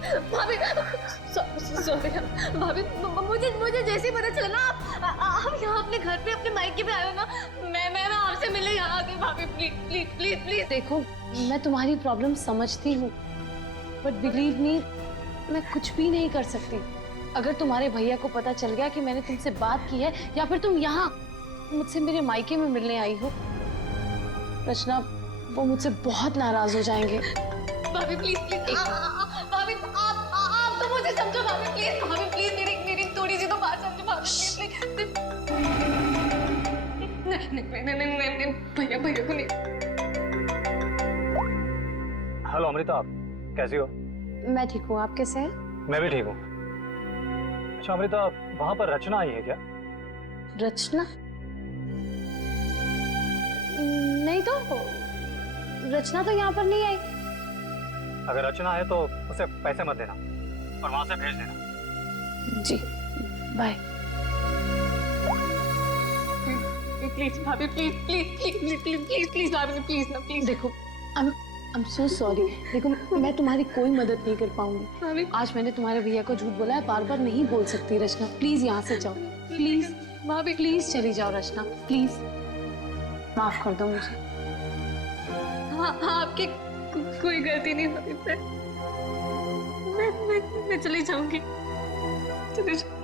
भाभी सॉरी भाभी, मुझे जैसे ही पता चला ना आप यहाँ अपने घर पे अपने मायके पे आए हो ना, मैं आपसे मिलने यहाँ आ गई। भाभी प्लीज प्लीज प्लीज प्लीज। देखो मैं तुम्हारी प्रॉब्लम समझती हूँ, बट बिलीव मी मैं कुछ भी नहीं कर सकती। अगर तुम्हारे भैया को पता चल गया कि मैंने तुमसे बात की है या फिर तुम यहाँ मुझसे मेरे मायके में मिलने आई हो, रचना वो मुझसे बहुत नाराज हो जाएंगे। भाभी प्लीज प्लीज, भाभी आप तो मुझे समझो भाभी प्लीज। भाभी प्लीज मेरी थोड़ी सी तो बात समझो भाभी प्लीज। नहीं भैया को नहीं। हेलो अमृता, आप कैसी हो? मैं ठीक हूँ, आप कैसे हैं? मैं भी ठीक हूँ। अच्छा अमृता, वहां पर रचना आई है क्या? रचना? नहीं तो, रचना तो यहाँ पर नहीं आई। अगर रचना है तो उसे पैसे मत देना और वहां से भेज देना। जी बाय। प्लीज भाभी please please please please please please भाभी प्लीज ना प्लीज। देखो I'm so sorry। देखो मैं तुम्हारी कोई मदद नहीं कर पाऊंगी। आज मैंने तुम्हारे भैया को झूठ बोला है, बार बार नहीं बोल सकती। रचना प्लीज यहाँ से जाओ, प्लीज भाभी प्लीज चली जाओ। रचना प्लीज माफ कर दो मुझे। हाँ आपकी कोई गलती नहीं भाभी। मैं चली जाऊंगी, चली जाऊंगी।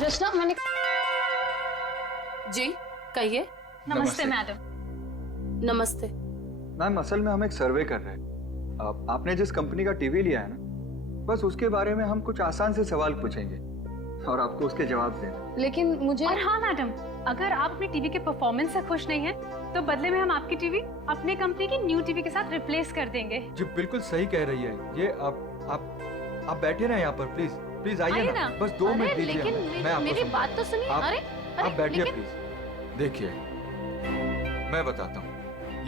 रचना मैंने जी कहिए। नमस्ते मैडम। नमस्ते। मैम असल में हम एक सर्वे कर रहे हैं। आपने जिस कंपनी का टीवी लिया है ना, बस उसके बारे में हम कुछ आसान से सवाल पूछेंगे और आपको उसके जवाब देना। लेकिन मुझे और हाँ मैडम, अगर आप अपने टीवी के परफॉर्मेंस से खुश नहीं हैं, तो बदले में हम आपकी टीवी अपने कंपनी की न्यू टीवी के साथ रिप्लेस कर देंगे। जी बिल्कुल सही कह रही है ये। आप बैठे ना यहाँ पर, प्लीज प्लीज आइए ना, बस 2 मिनट दीजिए। लेकिन मैं मेरी बात तो सुनिए। अरे आप बैठिए प्लीज। देखिए मैं बताता हूँ,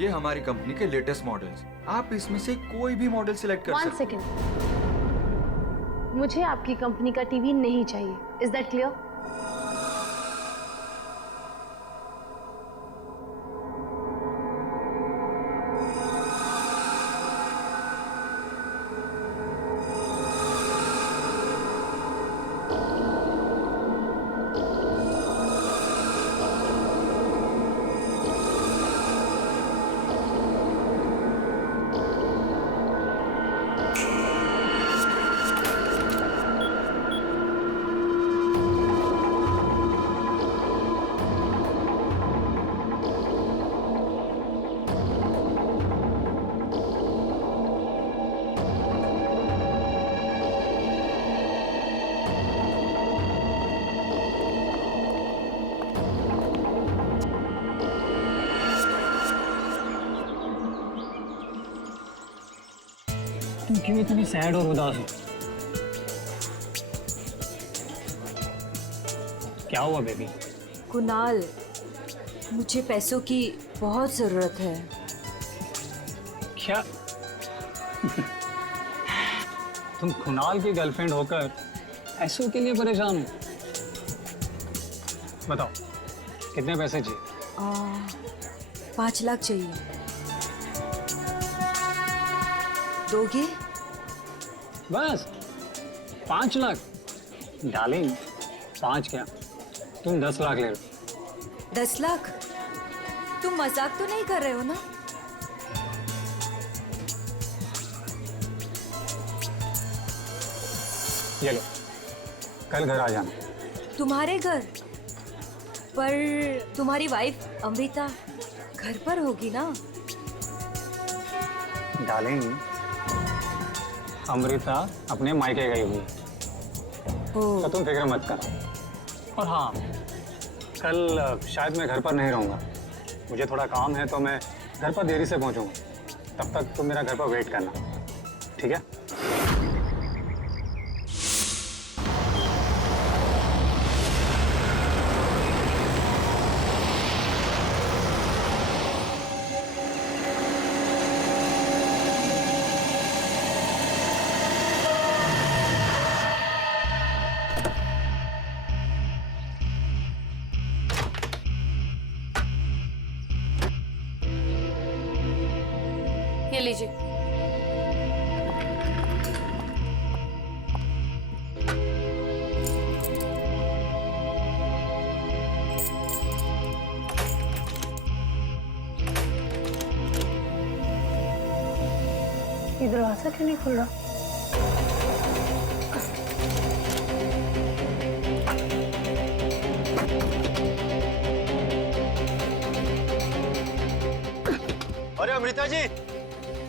ये हमारी कंपनी के लेटेस्ट मॉडल्स, आप इसमें से कोई भी मॉडल सिलेक्ट कर सकते हैं। 1 सेकेंड, मुझे आपकी कंपनी का टीवी नहीं चाहिए। Is that clear? तुम क्यों इतनी सैड और उदास हो? क्या हुआ बेबी? कुणाल, मुझे पैसों की बहुत जरूरत है। क्या? तुम कुणाल की गर्लफ्रेंड होकर पैसों के लिए परेशान हो? बताओ कितने पैसे चाहिए? 5 लाख चाहिए। दोगे? बस 5 लाख? डार्लिंग 5 क्या, तुम 10 लाख ले लो। 10 लाख? तुम मजाक तो नहीं कर रहे हो ना? ये लो, कल घर आ जाना। तुम्हारे घर? पर तुम्हारी वाइफ अमृता घर पर होगी ना? डार्लिंग अमृता अपने मायके गई हुई है, तो तुम फिक्र मत करो। और हाँ, कल शायद मैं घर पर नहीं रहूँगा, मुझे थोड़ा काम है, तो मैं घर पर देरी से पहुँचूँगा। तब तक तुम मेरा घर पर वेट करना, ठीक है? दरवाजा क्यों नहीं खुल रहा? अरे अमृता जी,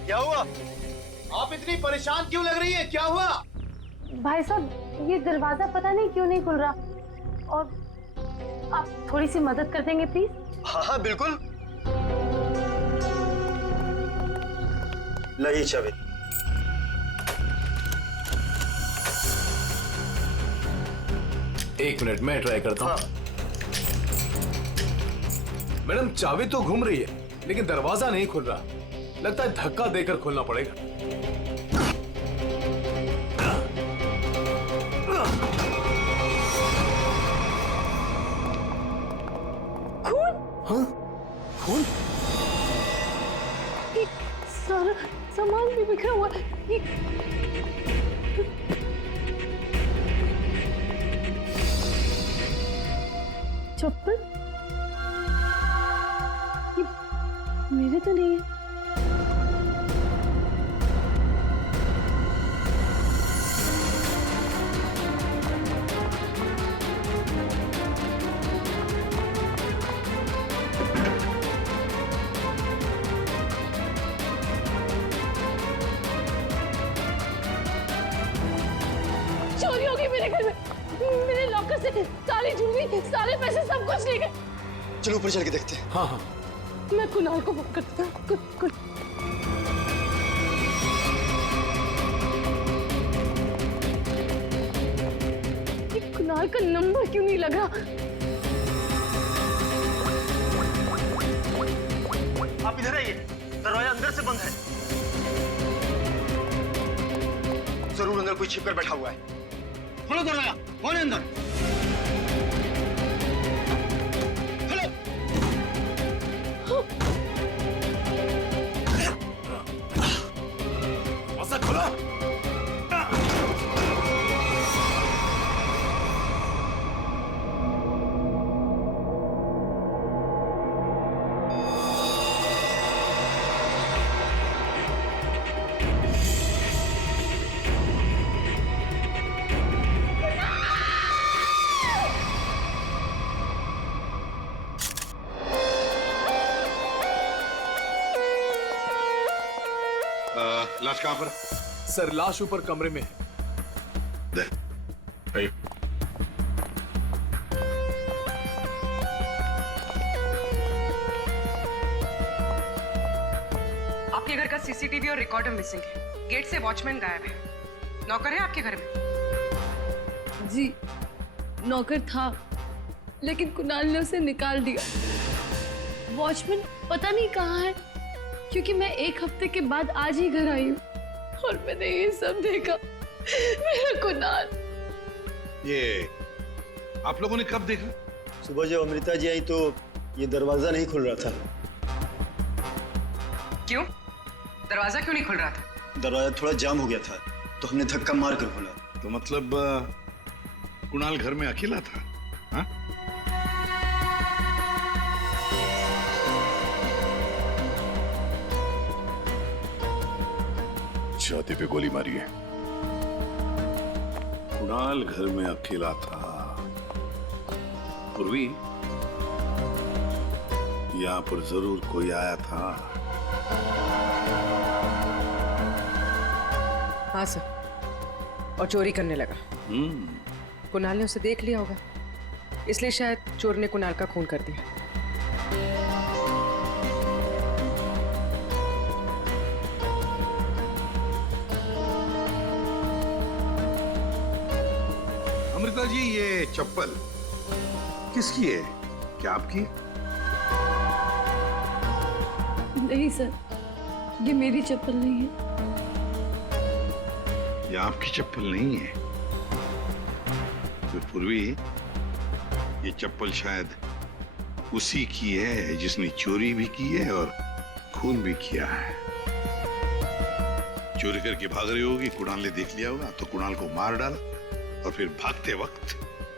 क्या हुआ? आप इतनी परेशान क्यों लग रही है? क्या हुआ? भाई साहब, ये दरवाजा पता नहीं क्यों नहीं खुल रहा, और आप थोड़ी सी मदद कर देंगे प्लीज? हाँ हाँ बिल्कुल। लाइए चाबी। एक मिनट मैं ट्राई करता हूँ। हाँ। मैडम चाबी तो घूम रही है लेकिन दरवाजा नहीं खुल रहा। लगता है धक्का देकर खोलना पड़ेगा। खून? हाँ? खून? ये सारा सामान भी बिखरा हुआ है। ये चप्पल? ये मेरे तो नहीं है। चोरी हो गई मेरे घर में। मेरे लॉकर से सारी ज्वेलरी, सारे पैसे, सब कुछ ले गए। चलो ऊपर चल के देखते हैं। हाँ हाँ। मैं कुणाल को फोन करता हूँ। ये कुणाल का नंबर क्यों नहीं लगा? आप इधर आइए, दरवाजा अंदर से बंद है। जरूर अंदर कोई छिपकर बैठा हुआ है। खोलो दरवाजा, कौन है अंदर? ऐसा खोलो। लाश कहाँ पर? सर लाश ऊपर कमरे में है। दे। आइए। आपके घर का सीसीटीवी और रिकॉर्डर मिसिंग है। गेट से वॉचमैन गायब है। नौकर है आपके घर में? जी, नौकर था, लेकिन कुणाल ने उसे निकाल दिया। वॉचमैन पता नहीं कहाँ है, क्योंकि मैं एक हफ्ते के बाद आज ही घर आई हूँ और मैंने ये सब देखा। मेरा कुणाल। ये आप लोगों ने कब देखा? सुबह जब अमृता जी आई तो ये दरवाजा नहीं खुल रहा था। क्यों? दरवाजा क्यों नहीं खुल रहा था? दरवाजा थोड़ा जाम हो गया था तो हमने धक्का मार कर खोला। तो मतलब कुणाल घर में अकेला था? हाँ? छाती पे गोली मारी है। कुणाल घर में अकेला था। पूर्वी, यहाँ पर जरूर कोई आया था। हाँ सर, और चोरी करने लगा। कुणाल ने उसे देख लिया होगा, इसलिए शायद चोर ने कुणाल का खून कर दिया। अमृता जी, ये चप्पल किसकी है? क्या आपकी? नहीं सर, ये मेरी चप्पल नहीं है। ये आपकी चप्पल नहीं है? तो पूर्वी, ये चप्पल शायद उसी की है जिसने चोरी भी की है और खून भी किया है। चोरी करके भाग रही होगी, कुणाल ने देख लिया होगा तो कुणाल को मार डाला और फिर भागते वक्त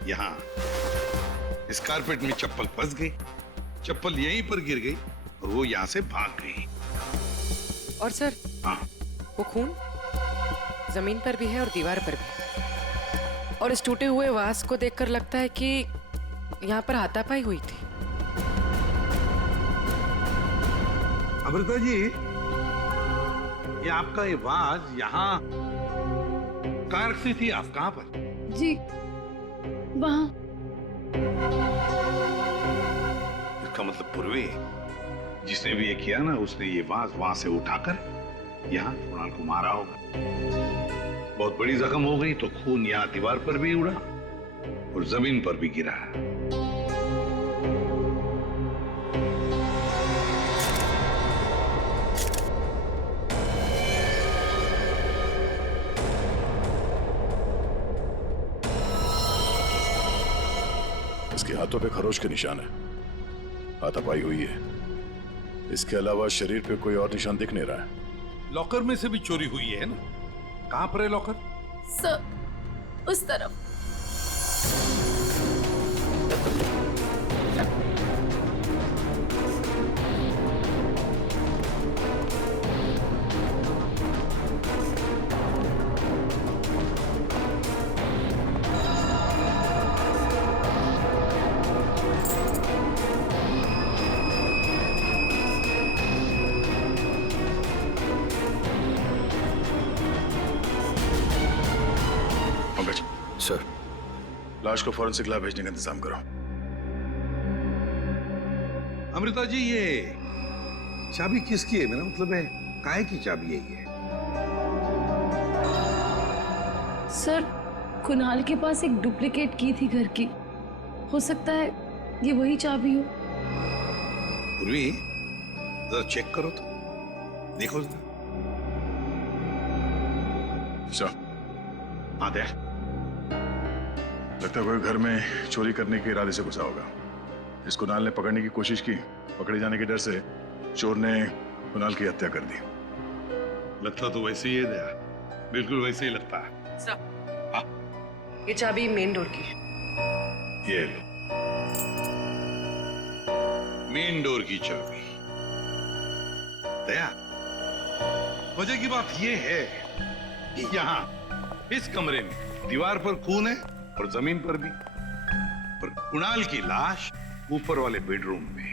यहाँ इस कारपेट में चप्पल फंस गई। चप्पल यहीं पर गिर गई और वो यहाँ से भाग गई। और सर, हाँ, वो खून जमीन पर भी है और दीवार पर भी। और इस टूटे हुए वास को देखकर लगता है कि यहाँ पर हाथापाई हुई थी। अमृता जी, ये आपका ये वाज यहाँ कहाँ रखती थी आप? कहाँ पर? जी वहाँ। इसका मतलब पूर्वी जिसने भी ये किया ना, उसने ये वाज वहां से उठाकर यहाँ कुणाल को मारा होगा। बहुत बड़ी जख्म हो गई तो खून यहाँ दीवार पर भी उड़ा और जमीन पर भी गिरा। इसके हाथों पे खरोच के निशान है, हाथापाई हुई है। इसके अलावा शरीर पे कोई और निशान दिख नहीं रहा है। लॉकर में से भी चोरी हुई है ना? कहां पर है लॉकर? सर उस तरफ। सर, लाश को फॉरेंसिक लैब भेजने का इंतजाम करो। अमृता जी, ये चाबी किसकी है? मेरा मतलब है काहे की चाबी है ये? सर कुणाल के पास एक डुप्लीकेट की थी घर की, हो सकता है ये वही चाबी हो। पूर्वी जरा चेक करो तो, देखो जरा। हाँ दे। लगता है कोई घर में चोरी करने के इरादे से घुसा होगा। इस कुणाल ने पकड़ने की कोशिश की, पकड़े जाने के डर से चोर ने कुणाल की हत्या कर दी। लगता तो वैसे ही है दया, बिल्कुल वैसे ही लगता है। ये चाबी मेन डोर की। ये लो, मेन डोर की चाबी। दया, वजह की बात ये है कि यहाँ इस कमरे में दीवार पर खून है और जमीन पर भी, और कुणाल की लाश ऊपर वाले बेडरूम में।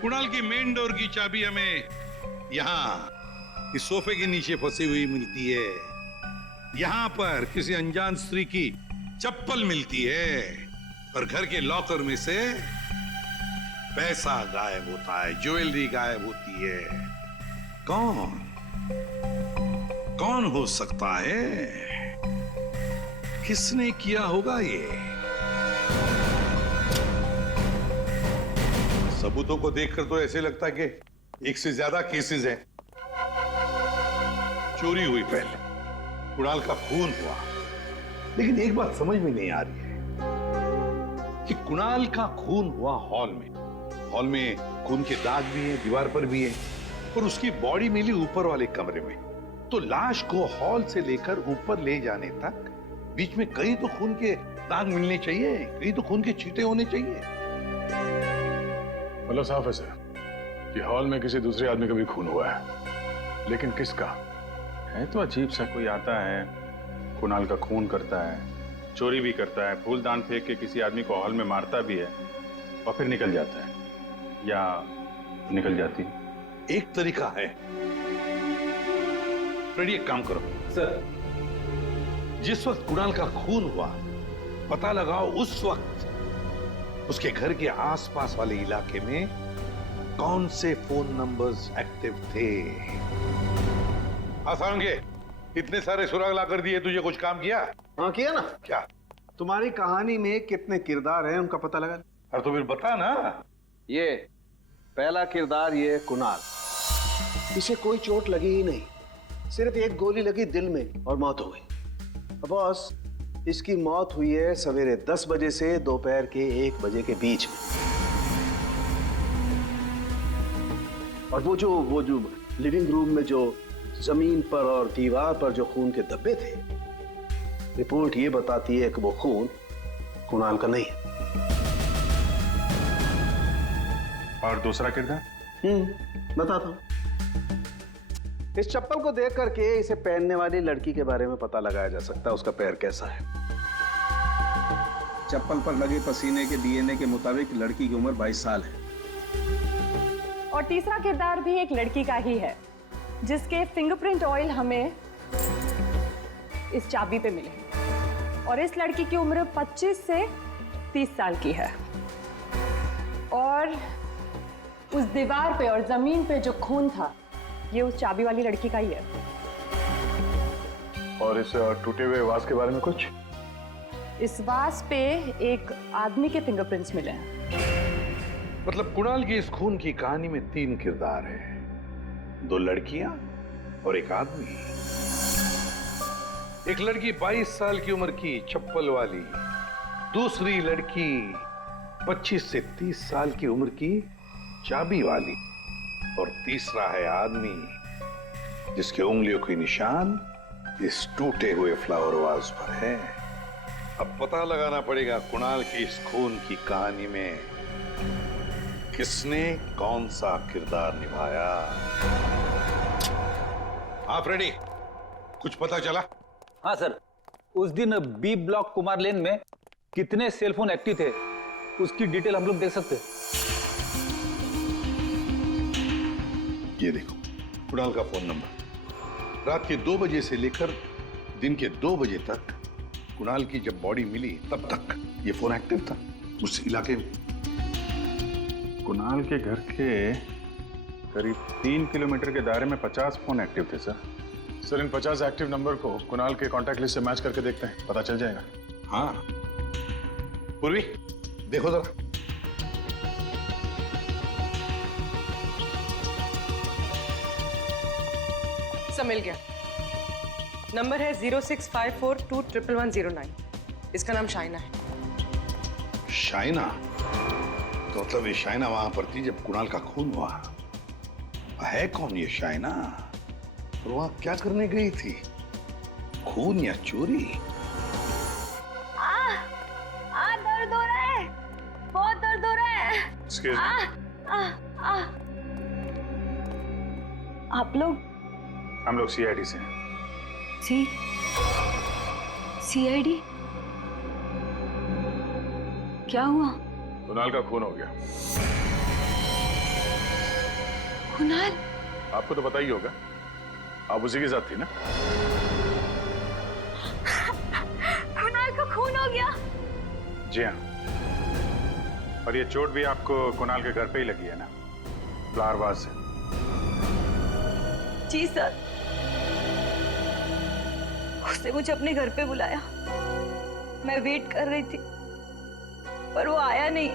कुणाल की मेन डोर की चाबी हमें यहाँ इस सोफे के नीचे फंसी हुई मिलती है। यहाँ पर किसी अनजान स्त्री की चप्पल मिलती है और घर के लॉकर में से पैसा गायब होता है, ज्वेलरी गायब होती है। कौन हो सकता है? किसने किया होगा ये? सबूतों को देखकर तो ऐसे लगता है कि एक से ज्यादा केसेस हैं। चोरी हुई पहले, कुणाल का खून हुआ, लेकिन एक बात समझ में नहीं आ रही है कि कुणाल का खून हुआ हॉल में। हॉल में खून के दाग भी हैं, दीवार पर भी है, और उसकी बॉडी मिली ऊपर वाले कमरे में। तो लाश को हॉल से लेकर ऊपर ले जाने तक बीच में कहीं तो खून के दाग मिलने चाहिए, कहीं तो खून के छींटे होने चाहिए। मतलब साफ है सर कि हॉल में किसी दूसरे आदमी का भी खून हुआ है, लेकिन किसका है तो अजीब सा। कोई आता है, कुणाल का खून करता है, चोरी भी करता है, फूलदान फेंक के किसी आदमी को हॉल में मारता भी है और फिर निकल जाता है या निकल जाती है। एक तरीका है, फ्रेडी एक काम करो सर। जिस वक्त कुणाल का खून हुआ, पता लगाओ उस वक्त उसके घर के आसपास वाले इलाके में कौन से फोन नंबर्स एक्टिव थे। आसान के इतने सारे सुराग ला कर दिए, तुझे कुछ काम किया? हाँ किया ना। क्या? तुम्हारी कहानी में कितने किरदार हैं उनका पता लगा। अरे तो फिर बता ना। ये पहला किरदार, ये कुणाल। इसे कोई चोट लगी ही नहीं, सिर्फ एक गोली लगी दिल में और मौत हो गई। बॉस, इसकी मौत हुई है सवेरे 10 बजे से दोपहर के 1 बजे के बीच में। और वो जो लिविंग रूम में जो जमीन पर और दीवार पर जो खून के धब्बे थे, रिपोर्ट ये बताती है कि वो खून कुणाल का नहीं है। और दूसरा किरदार? बताता हूं। इस चप्पल को देख करके इसे पहनने वाली लड़की के बारे में पता लगाया जा सकता है उसका पैर कैसा है। चप्पल पर लगे पसीने के डीएनए के मुताबिक लड़की की उम्र 22 साल है। और तीसरा किरदार भी एक लड़की का ही है जिसके फिंगरप्रिंट ऑयल हमें इस चाबी पे मिले और इस लड़की की उम्र 25 से 30 साल की है। और उस दीवार पे और जमीन पे जो खून था ये उस चाबी वाली लड़की का ही है। और इस टूटे हुए वास के बारे में कुछ? इस वास पे एक आदमी के फिंगरप्रिंट्स मिले हैं। मतलब कुणाल की इस खून की कहानी में 3 किरदार हैं, 2 लड़कियां और एक आदमी। एक लड़की 22 साल की उम्र की चप्पल वाली, दूसरी लड़की 25 से 30 साल की उम्र की चाबी वाली और तीसरा है आदमी जिसके उंगलियों के निशान इस टूटे हुए फ्लावर वाज पर है। अब पता लगाना पड़ेगा कुणाल की इस खून की कहानी में किसने कौन सा किरदार निभाया। आप रेडी? कुछ पता चला? हाँ सर, उस दिन बी ब्लॉक कुमार लेन में कितने सेलफोन एक्टिव थे उसकी डिटेल हम लोग देख सकते हैं। ये देखो कुणाल का फोन नंबर। रात के 2 बजे से लेकर दिन के 2 बजे तक कुणाल की जब बॉडी मिली तब तक ये फोन एक्टिव था उस इलाके में। कुणाल के घर के करीब 3 किलोमीटर के दायरे में 50 फोन एक्टिव थे सर। सर इन 50 एक्टिव नंबर को कुणाल के कॉन्टैक्ट लिस्ट से मैच करके देखते हैं, पता चल जाएगा। हाँ पूर्वी देखो जरा। सब मिल गया। नंबर है 0654211109। इसका नाम शाइना है। शाइना? तो मतलब ये शाइना वहां पर थी जब कुणाल का खून हुआ। है कौन ये शाइना और वहां क्या करने गई थी? खून या चोरी? दर्द हो रहा है, बहुत दर्द हो रहा है। Excuse me. आप लोग? हम लोग सीआईडी से हैं। सीआईडी? क्या हुआ? कुणाल का खून हो गया। कुणाल? आपको तो पता ही होगा, आप उसी के साथ थी ना? कुणाल का खून हो गया? जी हाँ। और ये चोट भी आपको कुणाल के घर पे ही लगी है ना, फ्लावर वाज से? जी सर, उसने मुझे अपने घर पे बुलाया। मैं वेट कर रही थी पर वो आया नहीं।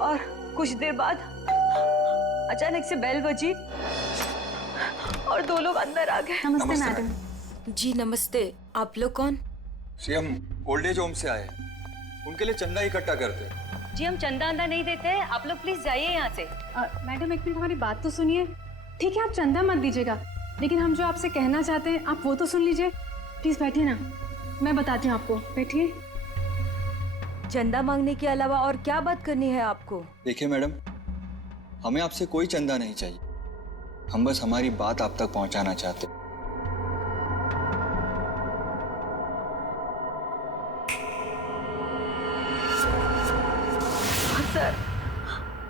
और कुछ देर बाद अचानक से बेल बजी और 2 लोग अंदर आ गए। नमस्ते मैडम। जी नमस्ते। आप लोग कौन? जी हम ओल्ड एज होम से आए हैं, उनके लिए चंदा इकट्ठा करते हैं। जी हम चंदा अंदा नहीं देते हैं, आप लोग प्लीज जाइए यहाँ से। मैडम एक मिनट हमारी बात तो सुनिए। ठीक है आप चंदा मत दीजिएगा, लेकिन हम जो आपसे कहना चाहते हैं आप वो तो सुन लीजिए। प्लीज बैठिए ना, मैं बताती हूँ आपको। बैठिए। चंदा मांगने के अलावा और क्या बात करनी है आपको? देखिए मैडम, हमें आपसे कोई चंदा नहीं चाहिए, हम बस हमारी बात आप तक पहुंचाना चाहते। सर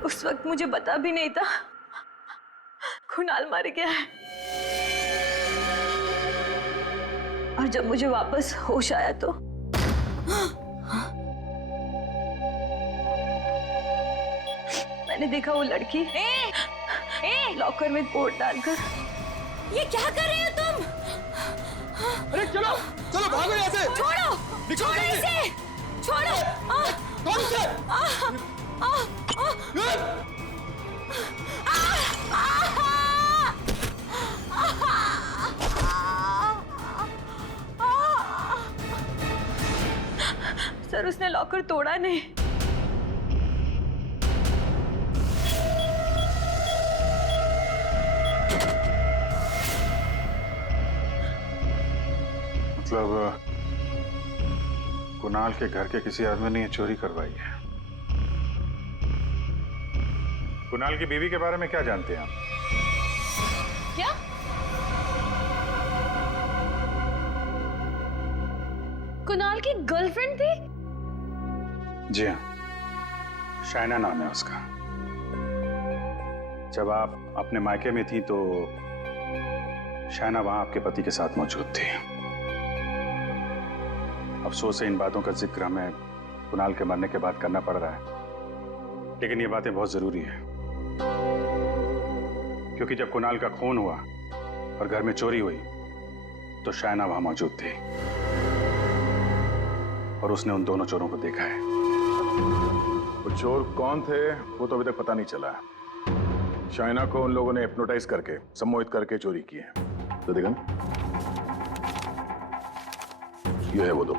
उस वक्त मुझे पता भी नहीं था कुणाल मर गया है। और जब मुझे वापस होश आया तो मैंने देखा वो लड़की लॉकर में कोट डालकर। ये क्या कर रहे हो तुम? अरे चलो चलो भागो यहाँ से। छोड़ो, छोड़ो इसे, छोड़ो। कौन से? सर उसने लॉकर तोड़ा नहीं। मतलब कुणाल के घर के किसी आदमी ने ये चोरी करवाई है। कुणाल की बीवी के बारे में क्या जानते हैं आप? कुणाल की गर्लफ्रेंड थी? जी हाँ, शाइना नाम है उसका। जब आप अपने मायके में थी तो शाइना वहां आपके पति के साथ मौजूद थी। अफसोस है इन बातों का जिक्र हमें कुणाल के मरने के बाद करना पड़ रहा है, लेकिन ये बातें बहुत जरूरी है, क्योंकि जब कुणाल का खून हुआ और घर में चोरी हुई तो शाइना वहां मौजूद थी और उसने उन दोनों चोरों को देखा है। वो चोर कौन थे वो तो अभी तक पता नहीं चला है। शाइना को उन लोगों ने हिप्नोटाइज करके, सम्मोहित करके चोरी की है। तो देखा ना, ये है वो दो।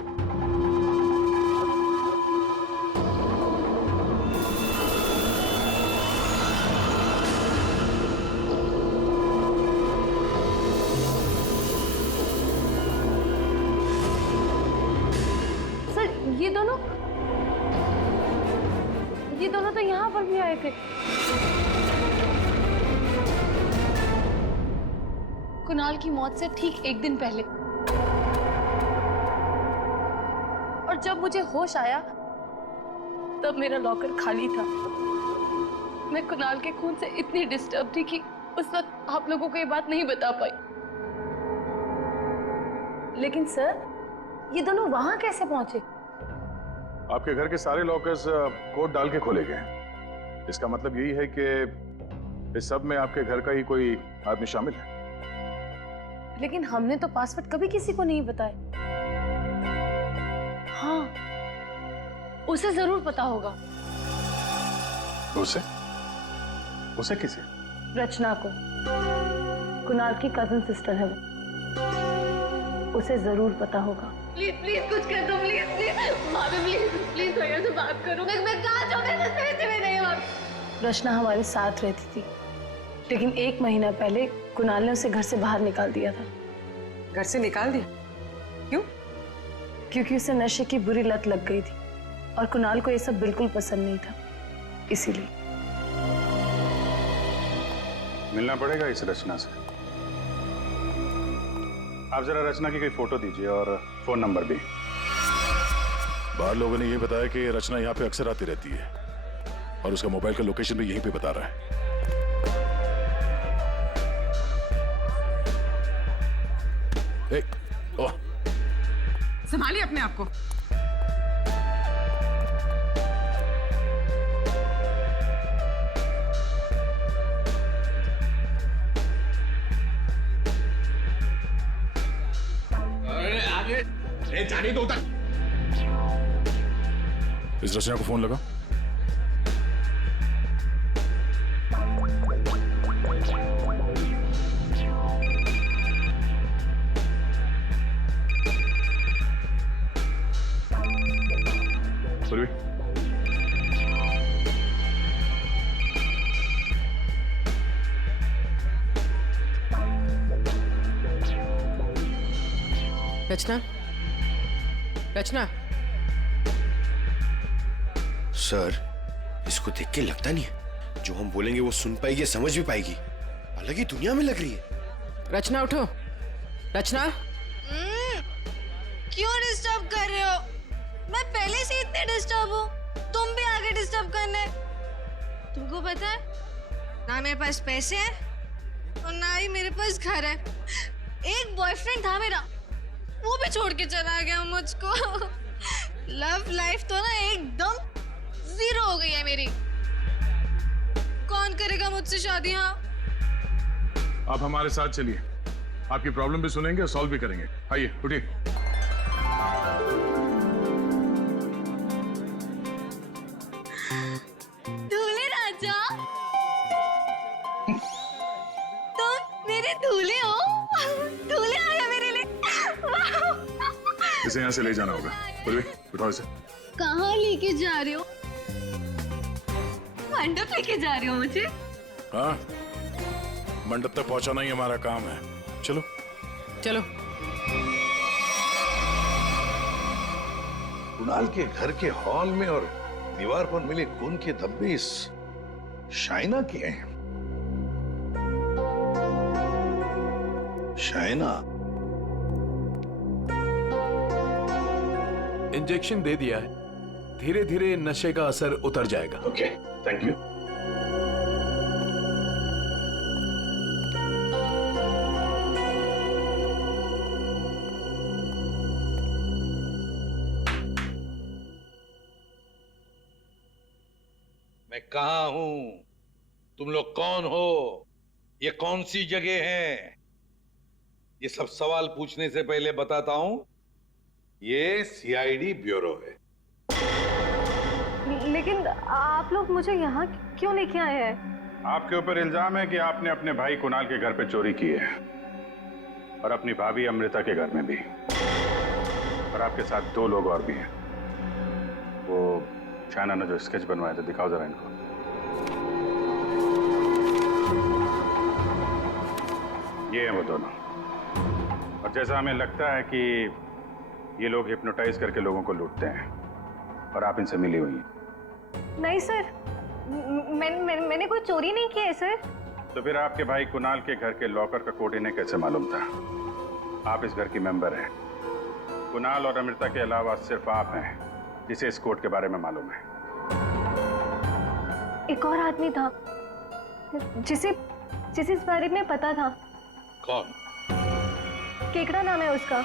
ये दोनों तो यहाँ पर भी आए थे। कुणाल की मौत से ठीक एक दिन पहले। और जब मुझे होश आया तब मेरा लॉकर खाली था। मैं कुणाल के खून से इतनी डिस्टर्ब थी कि उस वक्त आप लोगों को ये बात नहीं बता पाई। लेकिन सर, ये दोनों वहां कैसे पहुंचे? आपके घर के सारे लॉकर्स कोड डाल के खोले गए। इसका मतलब यही है कि इस सब में आपके घर का ही कोई आदमी शामिल है। लेकिन हमने तो पासवर्ड कभी किसी को नहीं बताया। हाँ, उसे जरूर पता होगा। उसे? उसे किसे? रचना को। कुणाल की कजन सिस्टर है वो। उसे जरूर पता होगा। प्लीज प्लीज कुछ कर दो, प्लीज प्लीज भाभी, प्लीज प्लीज भैया से बात करो। मैं कहाँ जाऊँ, मैं नहीं हूँ। रचना हमारे साथ रहती थी, लेकिन 1 महीना पहले कुणाल ने उसे घर से बाहर निकाल दिया था। घर से निकाल दिया? क्यों? क्योंकि उसे नशे की बुरी लत लग गई थी और कुणाल को ये सब बिल्कुल पसंद नहीं था, इसीलिए। मिलना पड़ेगा इस रचना से। आप जरा रचना की कोई फोटो दीजिए और फोन नंबर भी। बाहर लोगों ने ये बताया कि रचना यहाँ पे अक्सर आती रहती है और उसका मोबाइल का लोकेशन भी यहीं पे बता रहा है। ओह, संभालिए अपने आप को। जाने दो उधर। इस रचना को फोन लगा। रचना, रचना। सर, इसको देख के लगता नहीं है जो हम बोलेंगे वो सुन पाएगी, समझ भी पाएगी। अलग ही दुनिया में लग रही है। रचना उठो। रचना, क्यों डिस्टर्ब कर रहे हो? मैं पहले से इतने डिस्टर्ब हूँ, तुम भी आगे डिस्टर्ब करने। तुमको पता है ना, मेरे पास पैसे हैं और ना ही मेरे पास घर है। एक बॉयफ्रेंड था मेरा, वो भी छोड़ के चला गया मुझको। लव लाइफ तो ना एकदम 0 हो गई है मेरी। कौन करेगा मुझसे शादी? हाँ, आप हमारे साथ चलिए, आपकी प्रॉब्लम भी सुनेंगे और सॉल्व भी करेंगे। आइए, उठिए। दूल्हे राजा, तुम मेरे दूल्हे हो। दूल्हे आया मेरे लिए। इसे यहाँ से ले जाना होगा। पूर्वी, उठाओ इसे। कहाँ लेके जा रहे हो? मंडप लेके जा रहे हो मुझे? हाँ, मंडप तक पहुंचाना ही हमारा काम है। चलो चलो। कुणाल के घर के हॉल में और दीवार पर मिले खून के धब्बे इस शाइना के हैं। शाइना, इंजेक्शन दे दिया है, धीरे धीरे नशे का असर उतर जाएगा। Okay, thank you. मैं कहाँ हूं? तुम लोग कौन हो? ये कौन सी जगह है? ये सब सवाल पूछने से पहले बताता हूं, ये सीआईडी ब्यूरो है। लेकिन आप लोग मुझे यहाँ क्यों लेके आए हैं? आपके ऊपर इल्जाम है कि आपने अपने भाई कुणाल के घर पे चोरी की है, और अपनी भाभी अमृता के घर में भी, और आपके साथ 2 लोग और भी हैं। वो शाना ने जो स्केच बनवाया था, दिखाओ जरा इनको। ये हैं वो दोनों। और जैसा हमें लगता है कि ये लोग हिप्नोटाइज करके लोगों को लूटते हैं, और आप इनसे मिली हुई हैं। नहीं सर, मैंने कोई चोरी नहीं की है सर। तो फिर आपके भाई कुणाल के घर के लॉकर का कोड इन्हें कैसे मालूम था? आप इस घर की मेंबर हैं। कुणाल और अमृता के अलावा सिर्फ आप हैं जिसे इस कोड के बारे में मालूम है। एक और आदमी था जिसे इस बारे में पता था। कौन? केकड़ा नाम है उसका।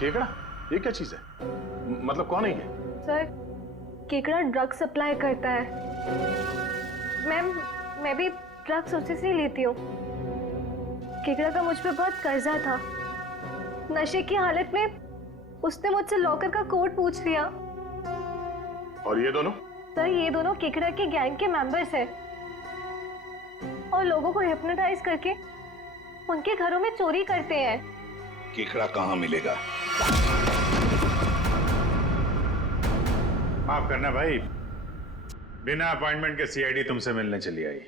केकड़ा? ये क्या चीज है? मतलब कौन है ये? सर, केकड़ा ड्रग सप्लाई करता है। मैं भी ड्रग्स उसी से ही लेती हूँ। केकड़ा का मुझ पे बहुत कर्जा था। नशे की हालत में उसने मुझसे लॉकर का कोड पूछ लिया। और ये दोनों? सर, ये दोनों केकड़ा के गैंग के मेंबर्स हैं और लोगों को हिप्नोटाइज करके उनके घरों में चोरी करते हैं। केकड़ा कहाँ मिलेगा? माफ करना भाई, बिना अपॉइंटमेंट के सीआईडी तुमसे मिलने चली आई।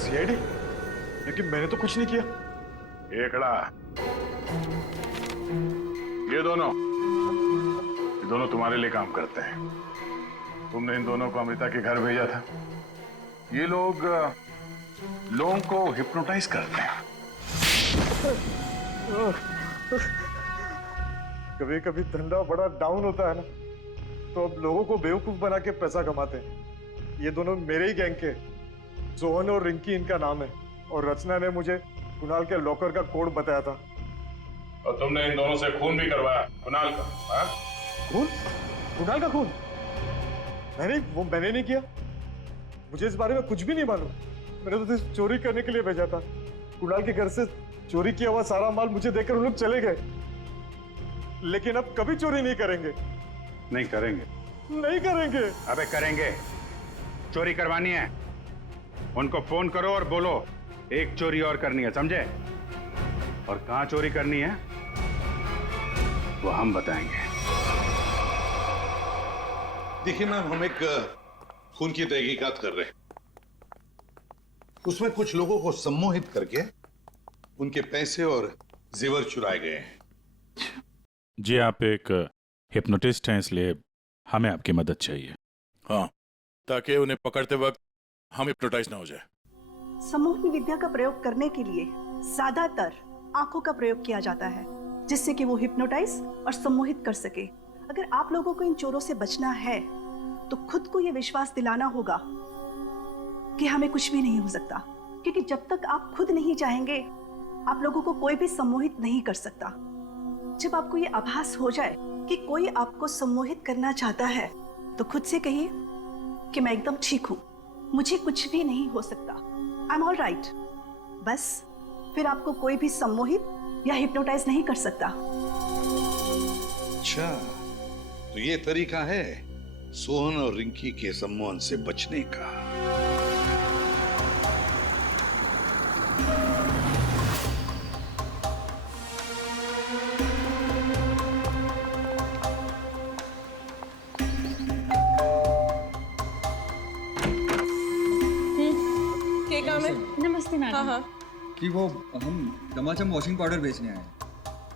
सीआईडी? लेकिन मैंने तो कुछ नहीं किया। केकड़ा, ये दोनों तुम्हारे लिए काम करते हैं। तुमने इन दोनों को अमृता के घर भेजा था। ये लोग लोगों को हिप्नोटाइज करते हैं। कभी कभी धंधा बड़ा डाउन होता है ना, तो अब लोगों को बेवकूफ बना के पैसा कमाते हैं। ये दोनों मेरे ही गैंग के, सोहन और रिंकी इनका नाम है, और रचना ने मुझे कुणाल के लॉकर का कोड बताया था। और तुमने इन दोनों से खून भी करवाया कुणाल का? हाँ? खून? कुणाल का खून? मैंने नहीं किया। मुझे इस बारे में कुछ भी नहीं मालूम। मैंने तो सिर्फ चोरी करने के लिए भेजा था। कुणाल के घर से चोरी किया हुआ सारा माल मुझे देकर उन लोग चले गए। लेकिन अब कभी चोरी नहीं करेंगे। नहीं करेंगे? नहीं करेंगे। अबे करेंगे। चोरी करवानी है, उनको फोन करो और बोलो एक चोरी और करनी है, समझे? और कहां चोरी करनी है वो हम बताएंगे। देखिए मैम, हम एक खून की तहकीकात कर रहे हैं। उसमें कुछ लोगों को सम्मोहित करके उनके पैसे और जेवर चुराए गए हैं। जी, आप एक हिप्नोटिस्ट हैं, इसलिए हमें आपकी मदद चाहिए। हाँ, ताकि उन्हें पकड़ते वक्त हम हिप्नोटाइज ना हो जाए। सम्मोहन विद्या का प्रयोग करने के लिए ज्यादातर आंखों का प्रयोग किया जाता है, जिससे कि वो हिप्नोटाइज और सम्मोहित कर सके। अगर आप लोगों को इन चोरों से बचना है तो खुद को ये विश्वास दिलाना होगा कि हमें कुछ भी नहीं हो सकता, क्योंकि जब तक आप खुद नहीं चाहेंगे आप लोगों को कोई भी सम्मोहित नहीं कर सकता। जब आपको ये आभास हो जाए कि कोई आपको सम्मोहित करना चाहता है तो खुद से कहिए कि मैं एकदम ठीक हूँ, मुझे कुछ भी नहीं हो सकता, आई एम ऑल राइट। बस फिर आपको कोई भी सम्मोहित या हिप्नोटाइज नहीं कर सकता। अच्छा, तो ये तरीका है सोहन और रिंकी के सम्मोहन से बचने का। क्या काम है? नमस्ते मैडम। हाँ हाँ। कि वो हम दमाचम वॉशिंग पाउडर बेचने आए हैं।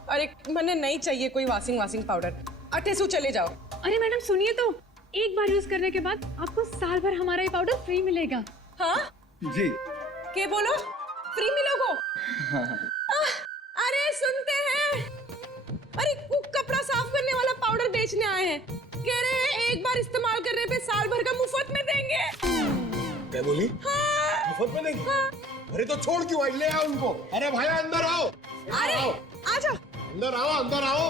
अरे मैंने नहीं चाहिए कोई वॉशिंग पाउडर। अटेसू चले जाओ। अरे मैडम सुनिए तो, एक बार यूज करने के बाद आपको साल भर हमारा ये पाउडर फ्री मिलेगा। हाँ जी। क्या बोलो? फ्री मिलोगो? हाँ। अरे सुनते हैं? अरे कपड़ा साफ करने वाला पाउडर बेचने आए हैं। कह रहे हैं एक बार इस्तेमाल करने पे साल भर का मुफ्त में देंगे। क्या बोली? हाँ। मुफ्त में देंगे? हाँ। अरे तो छोड़ क्यों आई? ले आओ उनको। अरे भैया अंदर आओ। अरे आजा। अंदर आओ, अंदर आओ।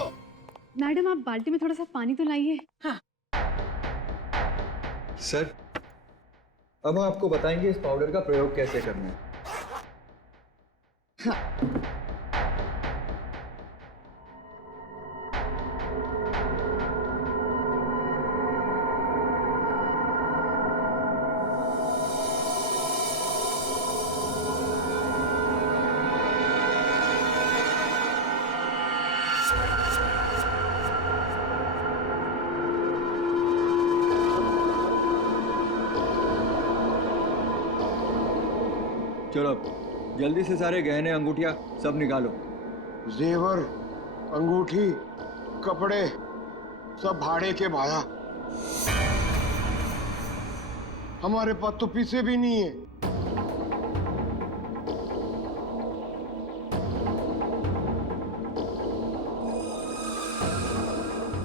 मैडम आप बाल्टी में थोड़ा सा पानी तो लाइए। हाँ। सर, अब हम आपको बताएंगे इस पाउडर का प्रयोग कैसे करना है। चलो जल्दी से सारे गहने अंगूठियां सब निकालो। जेवर, अंगूठी, कपड़े सब भाड़े के भाया। हमारे पास तो पैसे भी नहीं है।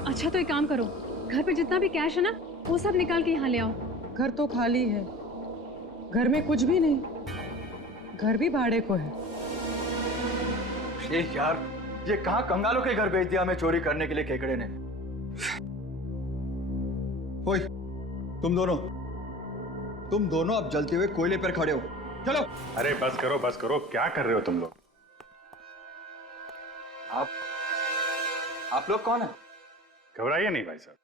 अच्छा तो एक काम करो, घर पे जितना भी कैश है ना वो सब निकाल के यहाँ ले आओ। घर तो खाली है, घर में कुछ भी नहीं, घर भी भाड़े को है। यार, ये कहाँ कंगालों के घर भेज दिया हमें चोरी करने के लिए केकड़े ने। ओए, तुम दोनों अब जलते हुए कोयले पर खड़े हो। चलो। अरे बस करो, क्या कर रहे हो तुम लोग? आप लोग कौन है? घबराइए नहीं भाई साहब,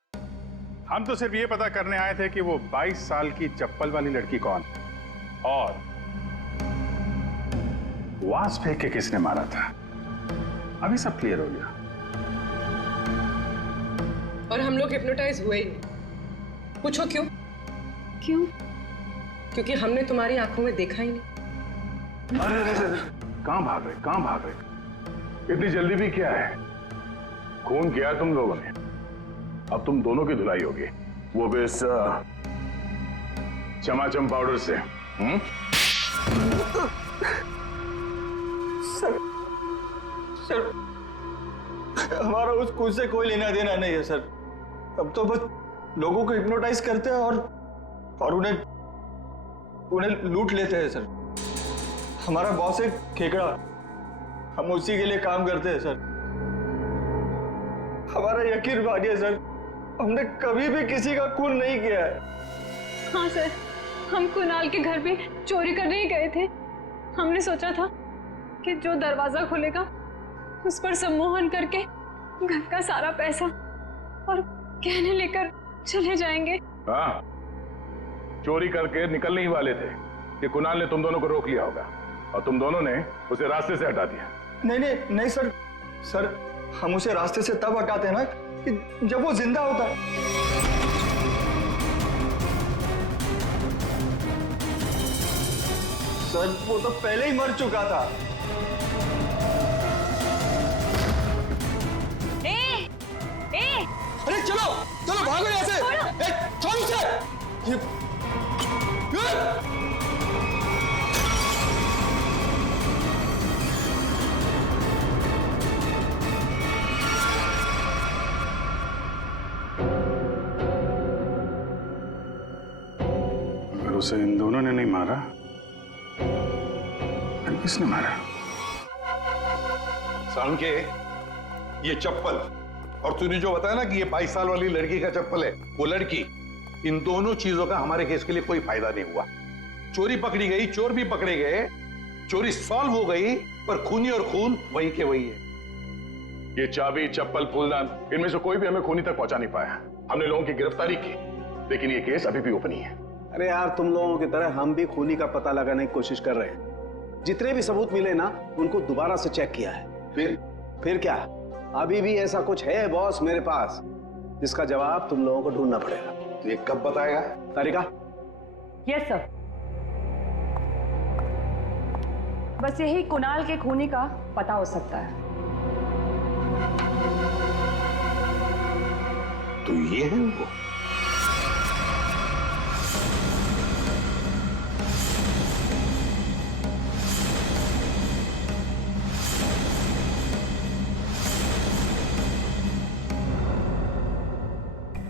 हम तो सिर्फ ये पता करने आए थे कि वो 22 साल की चप्पल वाली लड़की कौन और वास फेंक के किसने मारा था। अभी सब क्लियर हो गया। और हम लोग हिप्नोटाइज हुए ही नहीं। पूछो क्यों? क्यों? क्योंकि हमने तुम्हारी आंखों में देखा ही नहीं। अरे कहां भाग रहे? इतनी जल्दी भी क्या है? खून किया तुम लोगों ने, अब तुम दोनों की धुलाई होगी, वो भी इस चमाचम पाउडर से। सर, हमारा उस खून से कोई लेना देना नहीं है सर। अब तो बस लोगों को हिप्नोटाइज करते हैं और उन्हें लूट लेते हैं सर। हमारा बॉस है खेकड़ा, हम उसी के लिए काम करते हैं सर। हमारा यकीन मानिए सर, हमने कभी भी किसी का खून नहीं किया है। हाँ सर, हम कुणाल के घर पे चोरी करने ही गए थे। हमने सोचा था कि जो दरवाजा खुलेगा उस पर सम्मोहन करके घर का सारा पैसा और गहने लेकर चले जाएंगे। हाँ, चोरी करके निकलने ही वाले थे कि कुणाल ने तुम दोनों को रोक लिया होगा और तुम दोनों ने उसे रास्ते से हटा दिया। नहीं सर, हम उसे रास्ते से तब हटाते हैं ना कि जब वो जिंदा होता है। सर, वो तो पहले ही मर चुका था। अरे चलो भागो यहाँ से। छोड़ उसे। अगर उसे इन दोनों ने नहीं मारा फिर किसने मारा? साउंड के ये चप्पल और तूने जो बताया ना कि ये 22 साल वाली लड़की का चप्पल है, वो लड़की, इन दोनों चीजों का हमारे केस के लिए कोई फायदा नहीं हुआ। चोरी पकड़ी गई, चोर भी पकड़े गए, चोरी सॉल्व हो गई, पर खूनी और खून वही के वही है। ये चाबी, चप्पल, फूलदान, इनमें से कोई भी हमें खूनी तक पहुंचा नहीं पाया। हमने लोगों की गिरफ्तारी की, लेकिन ये केस अभी भी ओपन ही है। अरे यार, तुम लोगों की तरह हम भी खूनी का पता लगाने की कोशिश कर रहे हैं। जितने भी सबूत मिले ना, उनको दोबारा से चेक किया है। फिर क्या? अभी भी ऐसा कुछ है बॉस मेरे पास जिसका जवाब तुम लोगों को ढूंढना पड़ेगा। तो ये कब बताएगा? तारिका? Yes sir. बस यही कुणाल के खूनी का पता हो सकता है। तो ये है वो।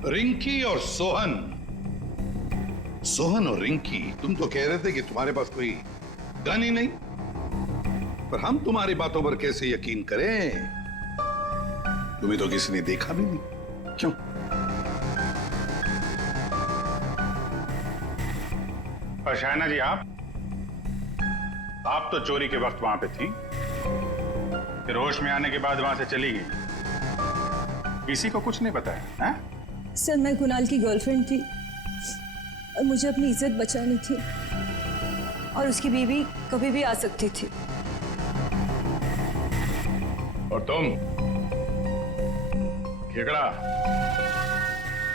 रिंकी और सोहन। सोहन और रिंकी, तुम तो कह रहे थे कि तुम्हारे पास कोई गन ही नहीं, पर हम तुम्हारी बातों पर कैसे यकीन करें? तुम्हें तो किसी ने देखा भी नहीं। क्यों? और शायना जी, आप तो चोरी के वक्त वहां पे थी, फिर होश में आने के बाद वहां से चली गई, किसी को कुछ नहीं बताया? हैं? सर, मैं कुणाल की गर्लफ्रेंड थी और मुझे अपनी इज्जत बचानी थी, और उसकी बीवी कभी भी आ सकती थी। और तुम खेकड़ा,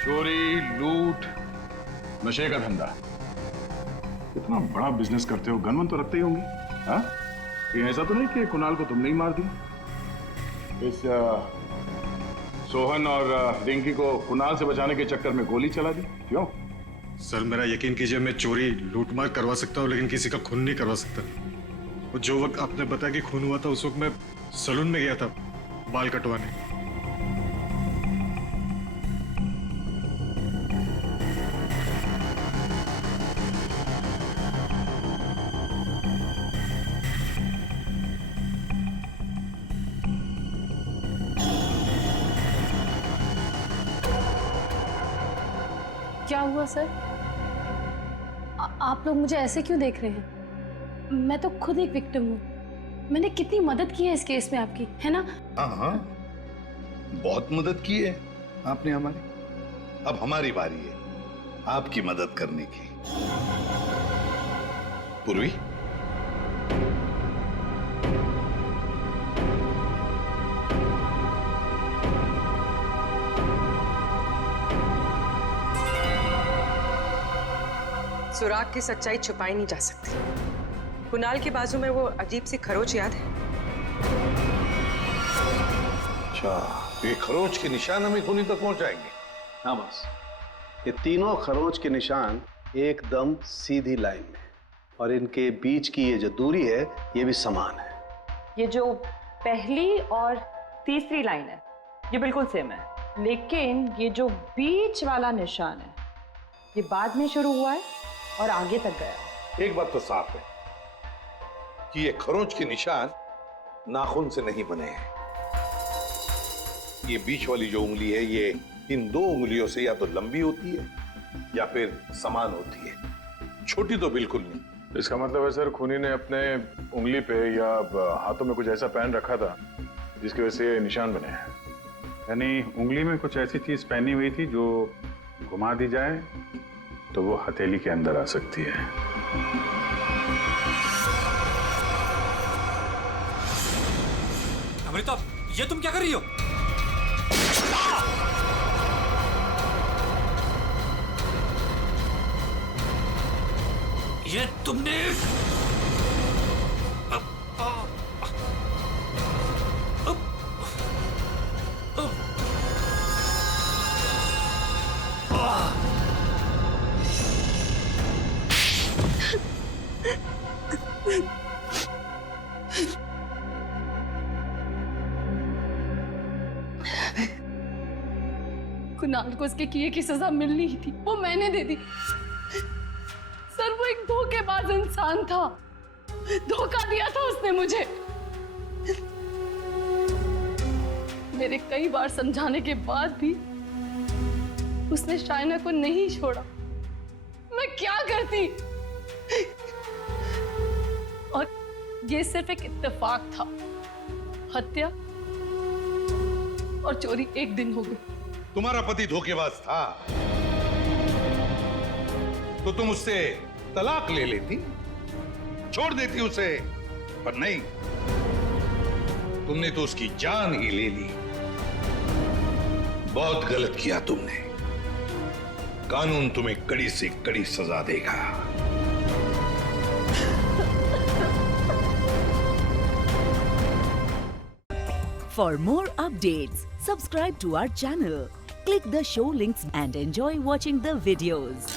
चोरी, लूट, नशे का धंधा, इतना बड़ा बिजनेस करते हो, गन तो रखते ही होंगे। हाँ, ये ऐसा तो नहीं कि कुणाल को तुमने ही मार दिया? इस सोहन और रिंकी को कुणाल से बचाने के चक्कर में गोली चला दी, क्यों? सर, मेरा यकीन कीजिए, मैं चोरी लूटमार करवा सकता हूँ, लेकिन किसी का खून नहीं करवा सकता। और जो वक्त आपने बताया कि खून हुआ था, उस वक्त मैं सैलून में गया था बाल कटवाने। क्या हुआ सर? आप लोग मुझे ऐसे क्यों देख रहे हैं? मैं तो खुद एक विक्टिम हूँ। मैंने कितनी मदद की है इस केस में आपकी, है ना? हाँ, बहुत मदद की है आपने हमारी। अब हमारी बारी है आपकी मदद करने की। पूर्वी, सुराग की सच्चाई छुपाई नहीं जा सकती। कुणाल के बाजू में वो अजीब सी खरोच याद है? अच्छा, ये खरोच के निशान हमें खूनी तक पहुंचाएंगे? हाँ बस, ये तीनों खरोच के निशान एकदम सीधी लाइन में, और इनके बीच की ये जो दूरी है, ये भी समान है। ये जो पहली और तीसरी लाइन है, ये बिल्कुल सेम है, लेकिन ये जो बीच वाला निशान है, ये बाद में शुरू हुआ है और आगे तक गया। एक बात तो साफ है कि ये खरोंच के निशान नाखून से नहीं बने हैं। ये बीच वाली जो उंगली है, ये इन दो उंगलियों से या तो लंबी होती है या फिर समान होती है, छोटी तो बिल्कुल नहीं। इसका मतलब है सर, खूनी ने अपने उंगली पे या हाथों में कुछ ऐसा पहन रखा था जिसकी वजह से ये निशान बने हैं। यानी उंगली में कुछ ऐसी चीज पहनी हुई थी जो घुमा दी जाए तो वो हथेली के अंदर आ सकती है। अमृता, ये तुम क्या कर रही हो? ये तुमने कुणाल को उसके किए की सजा मिलनी ही थी, वो मैंने दे दी। सर, वो एक धोखेबाज इंसान था, धोखा दिया था उसने मुझे। मेरे कई बार समझाने के बाद भी उसने शायना को नहीं छोड़ा। मैं क्या करती? और ये सिर्फ एक इत्तेफाक था। हत्या और चोरी एक दिन हो गई। तुम्हारा पति धोखेबाज था तो तुम उससे तलाक ले लेती, छोड़ देती उसे, पर नहीं, तुमने तो उसकी जान ही ले ली। बहुत गलत किया तुमने। कानून तुम्हें कड़ी से कड़ी सजा देगा। For more updates, subscribe to our channel, click the show links and enjoy watching the videos.